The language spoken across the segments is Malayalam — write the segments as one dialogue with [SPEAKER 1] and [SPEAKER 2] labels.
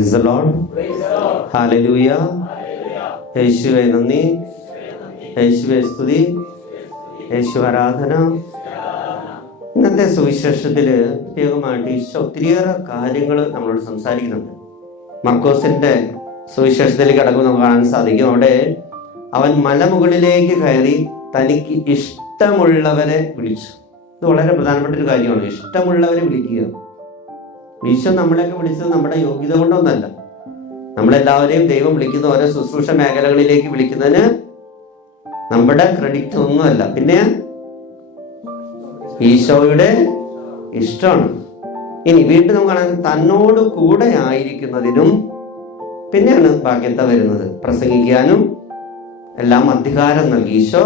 [SPEAKER 1] പ്രൈസ് ഹാലലൂയ യേശുവെ നന്ദി. യേശുവെ സ്തുതി. യേശു ആരാധന. ഇന്നത്തെ സുവിശേഷത്തിൽ പ്രത്യേകമായിട്ട് ഈശോ ഒത്തിരിയേറെ കാര്യങ്ങൾ നമ്മളോട് സംസാരിക്കുന്നുണ്ട്. മർക്കോസിന്റെ സുവിശേഷത്തിലേക്ക് അടക്കം നമുക്ക് കാണാൻ സാധിക്കും. അവിടെ അവൻ മലമുകളിലേക്ക് കയറി തനിക്ക് ഇഷ്ടമുള്ളവരെ വിളിച്ചു. ഇത് വളരെ പ്രധാനപ്പെട്ട ഒരു കാര്യമാണ്. ഇഷ്ടമുള്ളവരെ വിളിക്കുക. ഈശോ നമ്മളെയൊക്കെ വിളിച്ചത് നമ്മുടെ യോഗ്യത കൊണ്ടൊന്നല്ല. നമ്മളെല്ലാവരെയും ദൈവം വിളിക്കുന്ന ഓരോ ശുശ്രൂഷ മേഖലകളിലേക്ക് വിളിക്കുന്നതിന് നമ്മുടെ ക്രെഡിറ്റ് ഒന്നുമല്ല. പിന്നെ ഈശോയുടെ ഇഷ്ടമാണ്. ഇനി വീണ്ടും നമുക്ക് തന്നോട് കൂടെ ആയിരിക്കുന്നതിനും പിന്നെയാണ് ഭാഗ്യത വരുന്നത്. പ്രസംഗിക്കാനും എല്ലാം അധികാരം നൽകി. ഈശോ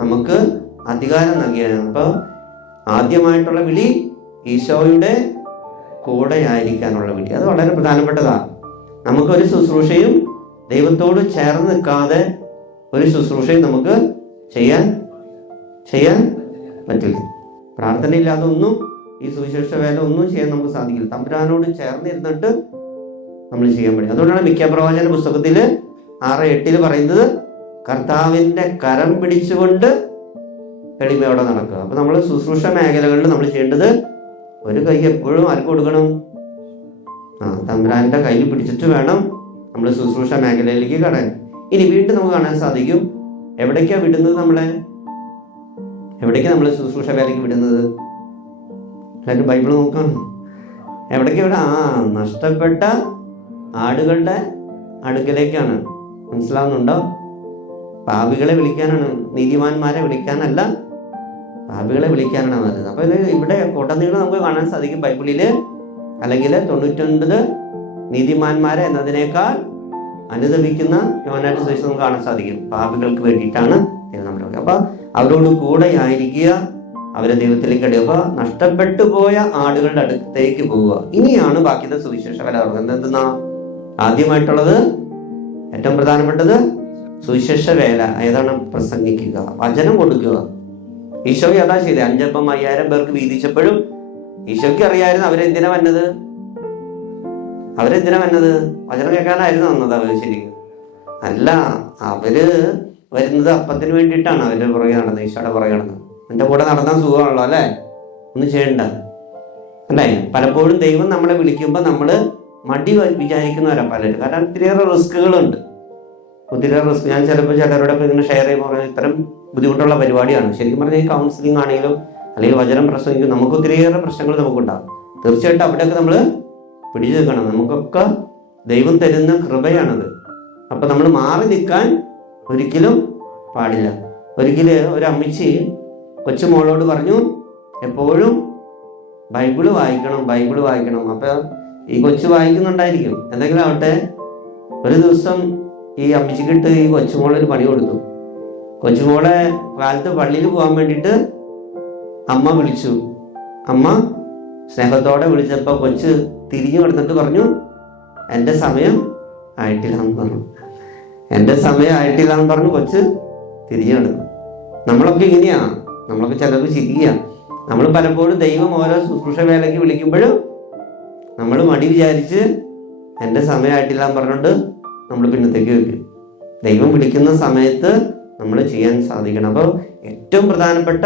[SPEAKER 1] നമുക്ക് അധികാരം നൽകിയാണ് അപ്പൊ ആദ്യമായിട്ടുള്ള വിളി ഈശോയുടെ കൂടെ വിധി അത് വളരെ പ്രധാനപ്പെട്ടതാണ്. നമുക്കൊരു ശുശ്രൂഷയും ദൈവത്തോട് ചേർന്ന് നിൽക്കാതെ ഒരു ശുശ്രൂഷയും നമുക്ക് ചെയ്യാൻ ചെയ്യാൻ പറ്റില്ല. പ്രാർത്ഥനയില്ലാതെ ഒന്നും ഈ സുവിശേഷ വേല ഒന്നും ചെയ്യാൻ നമുക്ക് സാധിക്കില്ല. തമ്പുരാനോട് ചേർന്നിരുന്നിട്ട് നമ്മൾ ചെയ്യാൻ പറ്റും. അതുകൊണ്ടാണ് മിക്ക പ്രവാചന പുസ്തകത്തിൽ ആറ് എട്ടിൽ പറയുന്നത് കർത്താവിന്റെ കരം പിടിച്ചുകൊണ്ട് എളിമയോടെ നടക്കുക. അപ്പൊ നമ്മൾ ശുശ്രൂഷ മേഖലകളിൽ നമ്മൾ ചെയ്യേണ്ടത് ഒരു കൈ എപ്പോഴും ആർക്ക് കൊടുക്കണം? ആ തമ്പുരാന്റെ കയ്യിൽ പിടിച്ചിട്ട് വേണം നമ്മൾ ശുശ്രൂഷ മേഖലയിലേക്ക് കടയാൻ ഇനി വീണ്ടും നമുക്ക് കാണാൻ സാധിക്കും. എവിടേക്കാ വിടുന്നത് നമ്മളെ? എവിടേക്കാ നമ്മൾ ശുശ്രൂഷ വേലയ്ക്ക് വിടുന്നത്? എല്ലാവരും ബൈബിൾ നോക്കാം എവിടേക്കാ വിടാ? ആ നഷ്ടപ്പെട്ട ആടുകളുടെ അടുക്കലേക്കാണ്. മനസ്സിലാവുന്നുണ്ടോ? പാപികളെ വിളിക്കാനാണ് നീതിമാന്മാരെ വിളിക്കാനല്ല പാപികളെ വിളിക്കാനാണ് നല്ലത്. അപ്പൊ ഇത് ഇവിടെ കോട്ടനീളം നമുക്ക് കാണാൻ സാധിക്കും. ബൈബിളിൽ അല്ലെങ്കിൽ തൊണ്ണൂറ്റൊൻപത് നീതിമാന്മാരെ എന്നതിനേക്കാൾ അനുദപിക്കുന്ന യോനായിട്ട് സുവിശേഷം നമുക്ക് കാണാൻ സാധിക്കും. പാപികൾക്ക് വേണ്ടിയിട്ടാണ് ദൈവം നമ്മുടെ അപ്പോൾ അപ്പൊ അവരോട് കൂടെ ആയിരിക്കുക. അവരെ ദൈവത്തിലേക്ക് അടുക്കുക അപ്പോൾ നഷ്ടപ്പെട്ടു പോയ ആടുകളുടെ അടുത്തേക്ക് പോവുക. ഇനിയാണ് ബാക്കിയുടെ സുവിശേഷ കലാവർഗം എന്തെന്നാ? ആദ്യമായിട്ടുള്ളത് ഏറ്റവും പ്രധാനപ്പെട്ടത് സുവിശേഷ വേല. ഏതാണ്? പ്രസംഗിക്കുക. വചനം കൊടുക്കുക. ഈശോയ്ക്ക് അതാ ചെയ്തത് അഞ്ചപ്പം അയ്യായിരം പേർക്ക് വീതിച്ചപ്പോഴും ഈശോയ്ക്ക് അറിയായിരുന്നു അവരെന്തിനാ വന്നത്? അവരെന്തിനാ വന്നത്? വചനം കേൾക്കാനായിരുന്നു വന്നത് അവർ ശരിക്കും. അല്ല അവർ വരുന്നത് അപ്പത്തിന് വേണ്ടിയിട്ടാണ്. അവരുടെ പുറകെ നടന്നത് ഈശോയുടെ പുറകെ നടന്നത്. എന്റെ കൂടെ നടന്നാൽ സുഖമാണല്ലോ അല്ലേ? ഒന്നും ചെയ്യണ്ട. അല്ലേ? പലപ്പോഴും ദൈവം നമ്മളെ വിളിക്കുമ്പോൾ നമ്മൾ മടി വിചാരിക്കുന്നവരാ പലരും. കാരണം ഒത്തിരിയേറെ റിസ്കുകളുണ്ട് ഒത്തിരിയേറെ റിസ്ക്. ഞാൻ ചിലപ്പോൾ ചിലരോടൊക്കെ ഇങ്ങനെ ഷെയർ ചെയ്യുമ്പോൾ ഇത്തരം ബുദ്ധിമുട്ടുള്ള പരിപാടിയാണ്. ശരിക്കും പറഞ്ഞാൽ ഈ കൗൺസിലിംഗ് ആണെങ്കിലും അല്ലെങ്കിൽ വചനം പ്രസംഗിക്കും നമുക്ക് ഒത്തിരിയേറെ പ്രശ്നങ്ങൾ നമുക്കുണ്ടാകും. തീർച്ചയായിട്ടും അവിടെയൊക്കെ നമ്മൾ പിടിച്ചു നിൽക്കണം. നമുക്കൊക്കെ ദൈവം തരുന്ന കൃപയാണത്. അപ്പം നമ്മൾ മാറി നിൽക്കാൻ ഒരിക്കലും പാടില്ല. ഒരിക്കൽ ഒരു അമ്മച്ചി കൊച്ചുമോളോട് പറഞ്ഞു എപ്പോഴും ബൈബിൾ വായിക്കണം ബൈബിൾ വായിക്കണം. അപ്പം ഈ കൊച്ചു വായിക്കുന്നുണ്ടായിരിക്കും. എന്തെങ്കിലും ആവട്ടെ ഒരു ദിവസം ഈ അമ്മച്ചിക്കിട്ട് ഈ കൊച്ചുമോളൊരു പണി കൊടുത്തു. കൊച്ചുമോളെ കാലത്ത് പള്ളിയിൽ പോകാൻ വേണ്ടിയിട്ട് അമ്മ വിളിച്ചു. അമ്മ സ്നേഹത്തോടെ വിളിച്ചപ്പോൾ കൊച്ച് തിരിഞ്ഞു കിടന്നിട്ട് പറഞ്ഞു എന്റെ സമയം ആയിട്ടില്ല എന്ന് പറഞ്ഞു. എന്റെ സമയം ആയിട്ടില്ല എന്ന് പറഞ്ഞു കൊച്ച് തിരിഞ്ഞു കിടന്നു. നമ്മളൊക്കെ ഇങ്ങനെയാ. നമ്മളൊക്കെ ചിലർക്ക് ചിരിക്കുക നമ്മൾ പലപ്പോഴും ദൈവം ഓരോ ശുശ്രൂഷ വേലയ്ക്ക് വിളിക്കുമ്പോഴും നമ്മൾ മടി വിചാരിച്ച് എന്റെ സമയമായിട്ടില്ല എന്ന് പറഞ്ഞുകൊണ്ട് നമ്മൾ പിന്നത്തേക്ക് വെക്കും. ദൈവം വിളിക്കുന്ന സമയത്ത് നമ്മൾ ചെയ്യാൻ സാധിക്കണം. അപ്പോൾ ഏറ്റവും പ്രധാനപ്പെട്ട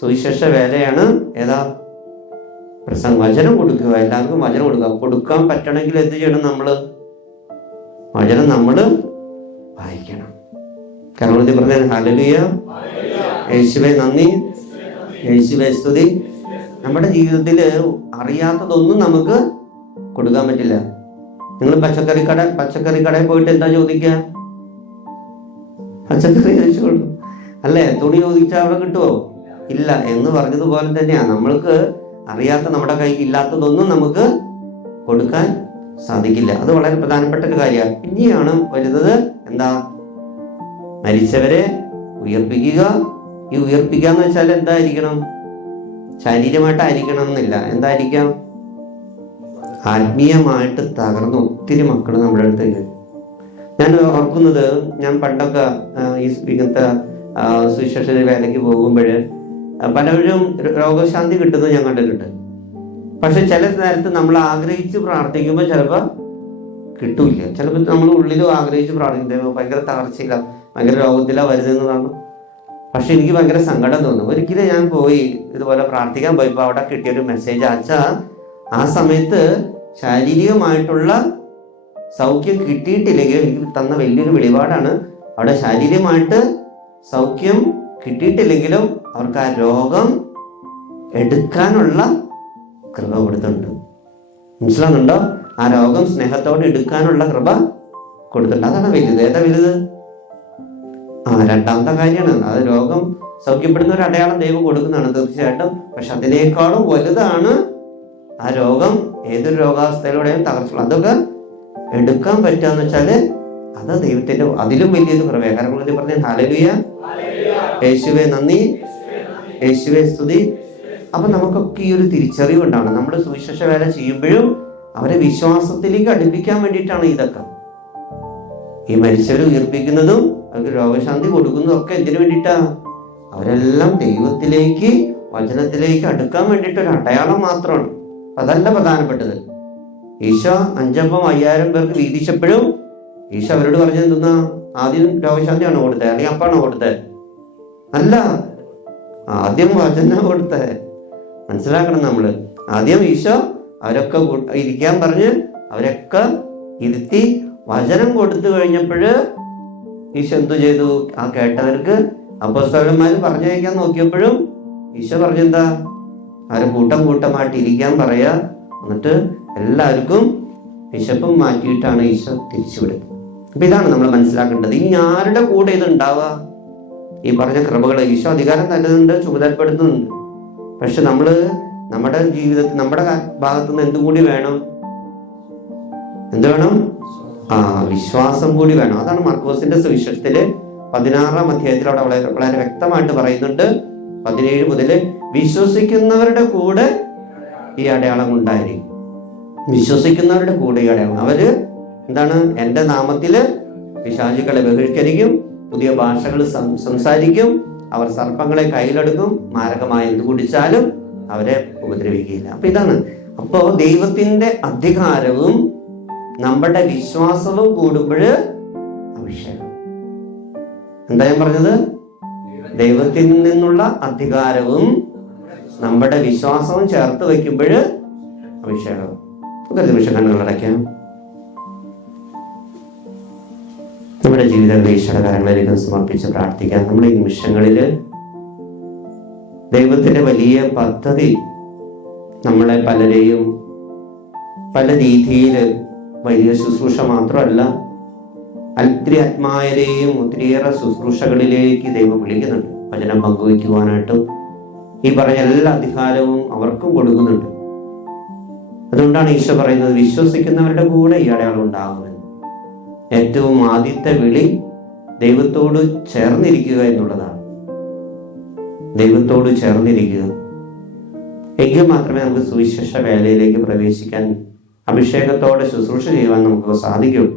[SPEAKER 1] സുവിശേഷ വേലയാണ് ഏതാ? പ്രസംഗം. വചനം കൊടുക്കുക. എല്ലാവർക്കും വചനം കൊടുക്കുക. കൊടുക്കാൻ പറ്റണമെങ്കിൽ എന്ത് ചെയ്യണം നമ്മൾ വചനം നമ്മൾ വായിക്കണം. കർമ്മത്തിൽ പറഞ്ഞ ഹലലിയ യേശുവെ നന്ദി. യേശുവെ സ്തുതി. നമ്മുടെ ജീവിതത്തിൽ അറിയാത്തതൊന്നും നമുക്ക് കൊടുക്കാൻ പറ്റില്ല. നിങ്ങൾ പച്ചക്കറി കട പച്ചക്കറി കടയിൽ പോയിട്ട് എന്താ ചോദിക്കുക? പച്ചക്കറി ചോദിച്ചോളൂ അല്ലേ? തുണി ചോദിച്ചാൽ അവിടെ കിട്ടുമോ ഇല്ല. എന്ന് പറഞ്ഞതുപോലെ തന്നെയാണ് നമ്മൾക്ക് അറിയാത്ത നമ്മുടെ കയ്യിൽ ഇല്ലാത്തതൊന്നും നമുക്ക് കൊടുക്കാൻ സാധിക്കില്ല. അത് വളരെ പ്രധാനപ്പെട്ട ഒരു കാര്യമാണ് പിന്നെയാണ് വരുന്നത് എന്താ? മരിച്ചവരെ ഉയർപ്പിക്കുക. ഈ ഉയർപ്പിക്കുക എന്ന് വെച്ചാൽ എന്തായിരിക്കണം? ശാരീരമായിട്ടായിരിക്കണം എന്നില്ല. എന്തായിരിക്കാം? ആത്മീയമായിട്ട് തകർന്ന ഒത്തിരി മക്കൾ നമ്മുടെ അടുത്തേക്ക് ഞാൻ ഓർക്കുന്നത് ഞാൻ പണ്ടൊക്കെ ഈ ഇങ്ങനത്തെ സുശേഷ വേലയ്ക്ക് പോകുമ്പോൾ പലരും രോഗശാന്തി കിട്ടുന്നത് ഞാൻ കണ്ടിട്ടുണ്ട്. പക്ഷെ ചില നേരത്ത് നമ്മൾ ആഗ്രഹിച്ച് പ്രാർത്ഥിക്കുമ്പോൾ ചിലപ്പോൾ കിട്ടൂല ചിലപ്പോൾ നമ്മൾ ഉള്ളിലും ആഗ്രഹിച്ച് പ്രാർത്ഥിക്കും. ദൈവം ഭയങ്കര തകർച്ചയില്ല ഭയങ്കര രോഗത്തിലാണ് വരുന്നതെന്ന് പറഞ്ഞു. പക്ഷെ എനിക്ക് ഭയങ്കര സങ്കടം തോന്നും. ഒരിക്കലും ഞാൻ പോയി ഇതുപോലെ പ്രാർത്ഥിക്കാൻ പോയപ്പോൾ അവിടെ കിട്ടിയൊരു മെസ്സേജ് അച്ഛാ ആ സമയത്ത് ശാരീരികമായിട്ടുള്ള സൗഖ്യം കിട്ടിയിട്ടില്ലെങ്കിൽ എനിക്ക് തന്ന വലിയൊരു വെളിപാടാണ്. അവിടെ ശാരീരികമായിട്ട് സൗഖ്യം കിട്ടിയിട്ടില്ലെങ്കിലും അവർക്ക് ആ രോഗം എടുക്കാനുള്ള കൃപ കൊടുത്തിട്ടുണ്ട്. മനസ്സിലാകുന്നുണ്ടോ ആ രോഗം സ്നേഹത്തോടെ എടുക്കാനുള്ള കൃപ കൊടുത്തിട്ടുണ്ട്. അതാണ് വലുത്. ഏതാ വലുത്? ആ രണ്ടാമത്തെ കാര്യമാണ്. അത് രോഗം സൗഖ്യപ്പെടുന്ന ഒരു അടയാളം ദൈവം കൊടുക്കുന്നതാണ് തീർച്ചയായിട്ടും. പക്ഷെ അതിനേക്കാളും വലുതാണ് ആ രോഗം. ഏതൊരു രോഗാവസ്ഥയിലൂടെയും തകർച്ചുള്ള അതൊക്കെ എടുക്കാൻ പറ്റാന്ന് വെച്ചാൽ അത് ദൈവത്തിന്റെ അതിലും വലിയൊരു കൃപയാണ് കാരണം നമ്മൾ പറഞ്ഞ ഹാലലുയ യേശുവെ നന്ദി. യേശുവെ സ്തുതി. അപ്പൊ നമുക്കൊക്കെ ഈ ഒരു തിരിച്ചറിവ് ഉണ്ടാവണം നമ്മൾ സുവിശേഷ വേല ചെയ്യുമ്പോഴും അവരെ വിശ്വാസത്തിലേക്ക് അടുപ്പിക്കാൻ വേണ്ടിയിട്ടാണ് ഇതൊക്കെ. ഈ മരിച്ചവരെ ഉയർപ്പിക്കുന്നതും അവർക്ക് രോഗശാന്തി കൊടുക്കുന്നതും ഒക്കെ എന്തിനു വേണ്ടിയിട്ടാ? അവരെല്ലാം ദൈവത്തിലേക്ക് വചനത്തിലേക്ക് അടുക്കാൻ വേണ്ടിയിട്ട് ഒരു അടയാളം മാത്രമാണ്. അതല്ല പ്രധാനപ്പെട്ടത്. ഈശോ അഞ്ചപ്പം അയ്യായിരം പേർക്ക് വീതിച്ചപ്പോഴും ഈശോ അവരോട് പറഞ്ഞത് എന്തെന്നാ? ആദ്യം രോഗശാന്തിയാണോ കൊടുത്തത്? അല്ലെങ്കിൽ അപ്പാണോ കൊടുത്തത്? അല്ല ആദ്യം വചന കൊടുത്തത്. മനസ്സിലാക്കണം നമ്മൾ ആദ്യം ഈശോ അവരൊക്കെ ഇരിക്കാൻ പറഞ്ഞ് അവരൊക്കെ ഇരുത്തി വചനം കൊടുത്തു കഴിഞ്ഞപ്പോൾ ഈശോ എന്തു ചെയ്തു? ആ കേട്ടവർക്ക് അപ്പോസ്തലന്മാർ പറഞ്ഞയക്കാൻ നോക്കിയപ്പോഴും ഈശോ പറഞ്ഞെന്താ? അവരെ കൂട്ടം കൂട്ടമായിട്ട് ഇരിക്കാൻ പറയാ. എന്നിട്ട് എല്ലാവർക്കും വിശപ്പും മാറ്റിയിട്ടാണ് ഈശോ തിരിച്ചുവിടുന്നത്. അപ്പൊ ഇതാണ് നമ്മൾ മനസ്സിലാക്കേണ്ടത്. ഇനി ആരുടെ കൂടെ ഇത് ഉണ്ടാവുക? ഈ പറഞ്ഞ കൃപകൾ ഈശോ അധികാരം തരുന്നുണ്ട് ചുമതലപ്പെടുത്തുന്നുണ്ട്. പക്ഷെ നമ്മൾ നമ്മുടെ ജീവിതത്തിൽ നമ്മുടെ ഭാഗത്തു നിന്ന് എന്തും കൂടി വേണം? എന്ത് വേണം? ആ വിശ്വാസം കൂടി വേണം. അതാണ് മർക്കോസിന്റെ സുവിശേഷത്തിൽ പതിനാറാം അധ്യായത്തിൽ അവിടെ വളരെ വളരെ വ്യക്തമായിട്ട് പറയുന്നുണ്ട്. പതിനേഴ് മുതൽ വിശ്വസിക്കുന്നവരുടെ കൂടെ ഈ അടയാളം ഉണ്ടായിരിക്കും. വിശ്വസിക്കുന്നവരുടെ കൂടെയാണ്. അവർ എന്താണ്? എന്റെ നാമത്തിൽ പിശാചുക്കളെ ബഹിഷ്കരിക്കും പുതിയ ഭാഷകൾ സംസാരിക്കും അവർ സർപ്പങ്ങളെ കയ്യിലെടുക്കും മാരകമായ എന്ത് കുടിച്ചാലും അവരെ ഉപദ്രവിക്കുകയില്ല. അപ്പൊ ഇതാണ്. അപ്പോ ദൈവത്തിന്റെ അധികാരവും നമ്മുടെ വിശ്വാസവും കൂടുമ്പോൾ അഭിഷേകം. എന്താ ഞാൻ പറഞ്ഞത്? ദൈവത്തിൽ നിന്നുള്ള അധികാരവും നമ്മുടെ വിശ്വാസവും ചേർത്ത് വയ്ക്കുമ്പോൾ അഭിഷേകം. നമുക്ക് നിമിഷം കണ്ണുകൾ അടയ്ക്കാം. നമ്മുടെ ജീവിതങ്ങളെ ഈശ്വരകാരങ്ങളിലേക്ക് സമർപ്പിച്ച് പ്രാർത്ഥിക്കാം. നമ്മുടെ ഈ നിമിഷങ്ങളിൽ ദൈവത്തിന്റെ വലിയ പദ്ധതി നമ്മളെ പലരെയും പല രീതിയിൽ വലിയ ശുശ്രൂഷ മാത്രമല്ല ഒത്തിരി ആത്മായരെയും ഒത്തിരിയേറെ ശുശ്രൂഷകളിലേക്ക് ദൈവം വിളിക്കുന്നുണ്ട്. വചനം പങ്കുവയ്ക്കുവാനായിട്ടും ഈ പറഞ്ഞ എല്ലാ അധികാരവും അവർക്കും കൊടുക്കുന്നുണ്ട്. അതുകൊണ്ടാണ് ഈശോ പറയുന്നത് വിശ്വസിക്കുന്നവരുടെ കൂടെ ഈ അടയാളം ഉണ്ടാകുമെന്ന് ഏറ്റവും ആദ്യത്തെ വിളി ദൈവത്തോട് ചേർന്നിരിക്കുക എന്നുള്ളതാണ്. ദൈവത്തോട് ചേർന്നിരിക്കുക. എങ്കിൽ മാത്രമേ നമുക്ക് സുവിശേഷ വേലയിലേക്ക് പ്രവേശിക്കാൻ അഭിഷേകത്തോടെ ശുശ്രൂഷ ചെയ്യുവാൻ നമുക്ക് സാധിക്കുള്ളൂ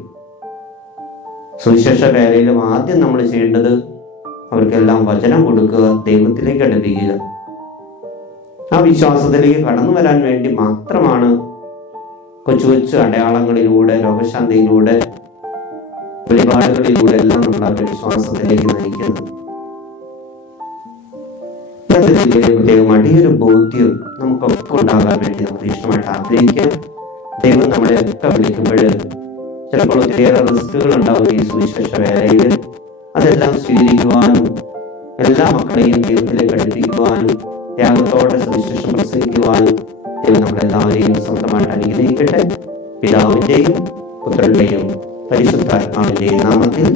[SPEAKER 1] സുവിശേഷ വേലയിലും ആദ്യം നമ്മൾ ചെയ്യേണ്ടത് അവർക്കെല്ലാം വചനം കൊടുക്കുക ദൈവത്തിലേക്ക് അടുപ്പിക്കുക. ആ വിശ്വാസത്തിലേക്ക് കടന്നു വരാൻ വേണ്ടി മാത്രമാണ് കൊച്ചു കൊച്ചു അടയാളങ്ങളിലൂടെ രോഗശാന്തിയിലൂടെ വെളിപാടുകളിലൂടെ എല്ലാം നമ്മൾ അവരുടെ വിശ്വാസത്തിലേക്ക് നയിക്കുന്നത്. പ്രത്യേകമായിട്ട് ഒരു ബോധ്യം നമുക്കൊക്കെ ഉണ്ടാകാൻ വേണ്ടി നമുക്ക് ഇഷ്ടമായിട്ട് ആഗ്രഹിക്കാം ദൈവം നമ്മളെ ഒക്കെ വിളിക്കുമ്പോൾ ചിലപ്പോൾ ഒത്തിരിയേറെ റിസ്കുകൾ ഉണ്ടാവും ഈ സുവിശേഷ വേലയിൽ. അതെല്ലാം സ്വീകരിക്കുവാനും എല്ലാ മക്കളെയും ദൈവത്തിലേക്ക് അടുപ്പിക്കുവാനും ത്യാഗത്തോടെ സുവിശേഷം പ്രസംഗിക്കുവാൻ ദൈവം നമ്മളെല്ലാവരെയും സ്വന്തമായിട്ട് അനുഗ്രഹിക്കട്ടെ പിതാവിന്റെയും പുത്രന്റെയും പരിശുദ്ധാത്മാവിന്റെയും നാമത്തിൽ.